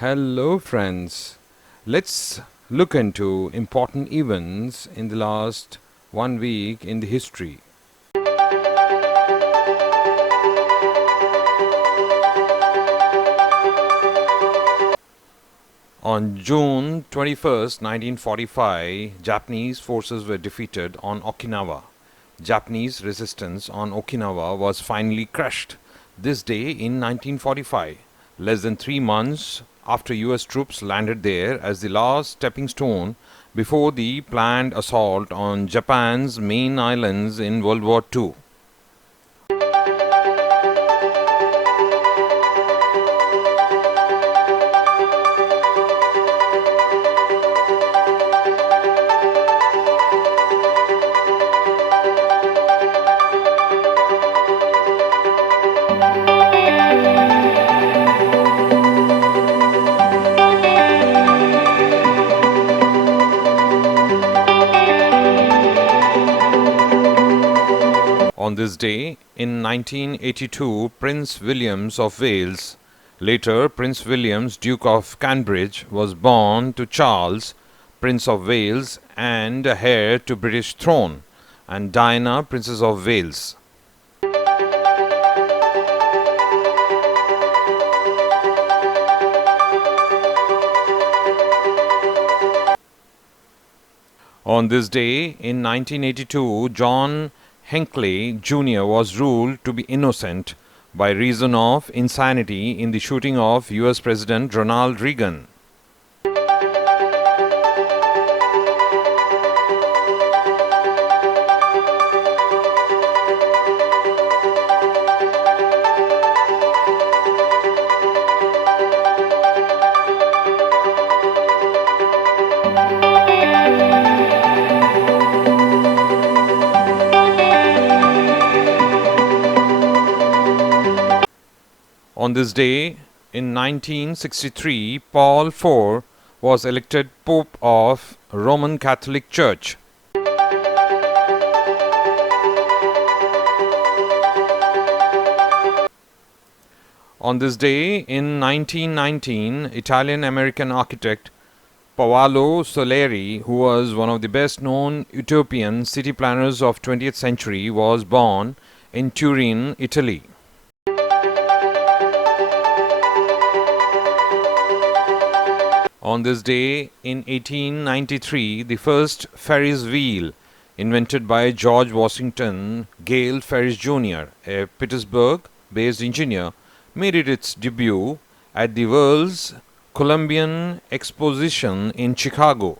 Hello friends, let's look into important events in the last 1 week in the history. On June 21st, 1945, Japanese forces were defeated on Okinawa. Japanese resistance on Okinawa was finally crushed this day in 1945, less than 3 months after US troops landed there as the last stepping stone before the planned assault on Japan's main islands in World War II. On this day, in 1982, Prince William of Wales, later Prince William, Duke of Cambridge, was born to Charles, Prince of Wales and heir to British throne, and Diana, Princess of Wales. On this day, in 1982, John HINCKLEY Jr. was ruled to be innocent by reason of insanity in the shooting of US President Ronald Reagan. On this day, in 1963, Paul IV was elected Pope of Roman Catholic Church. On this day, in 1919, Italian-American architect PAOLO Soleri, who was one of the best-known utopian city planners of 20th century, was born in Turin, Italy. On this day, in 1893, the first Ferris wheel, invented by George Washington Gale Ferris Jr., a Pittsburgh-based engineer, made its debut at the World's Columbian Exposition in Chicago.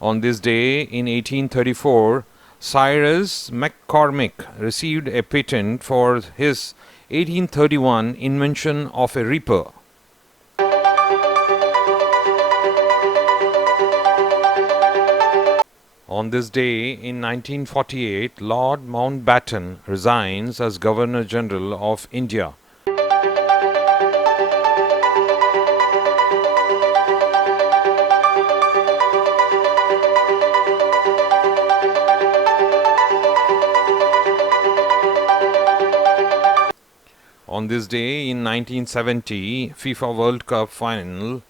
On this day, in 1834, Cyrus McCormick received a patent for his 1831 invention of a reaper. On this day, in 1948, Lord Mountbatten resigns as Governor General of India. On this day, in 1970, FIFA World Cup final,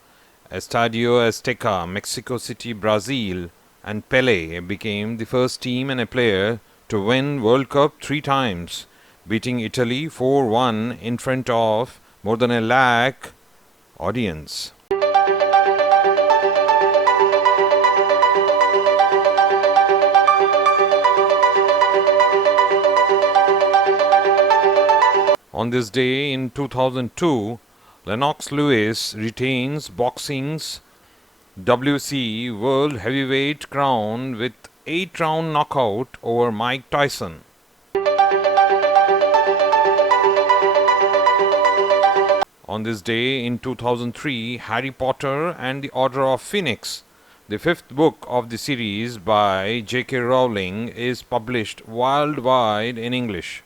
Estadio Azteca, Mexico City, Brazil, and Pelé became the first team and a player to win World Cup 3 times, beating Italy 4-1 in front of more than 1 lakh audience. On this day in 2002, Lennox Lewis retains boxing's WC World Heavyweight crown with 8-round knockout over Mike Tyson. On this day in 2003, Harry Potter and the Order of Phoenix, the 5th book of the series by J.K. Rowling, is published worldwide in English.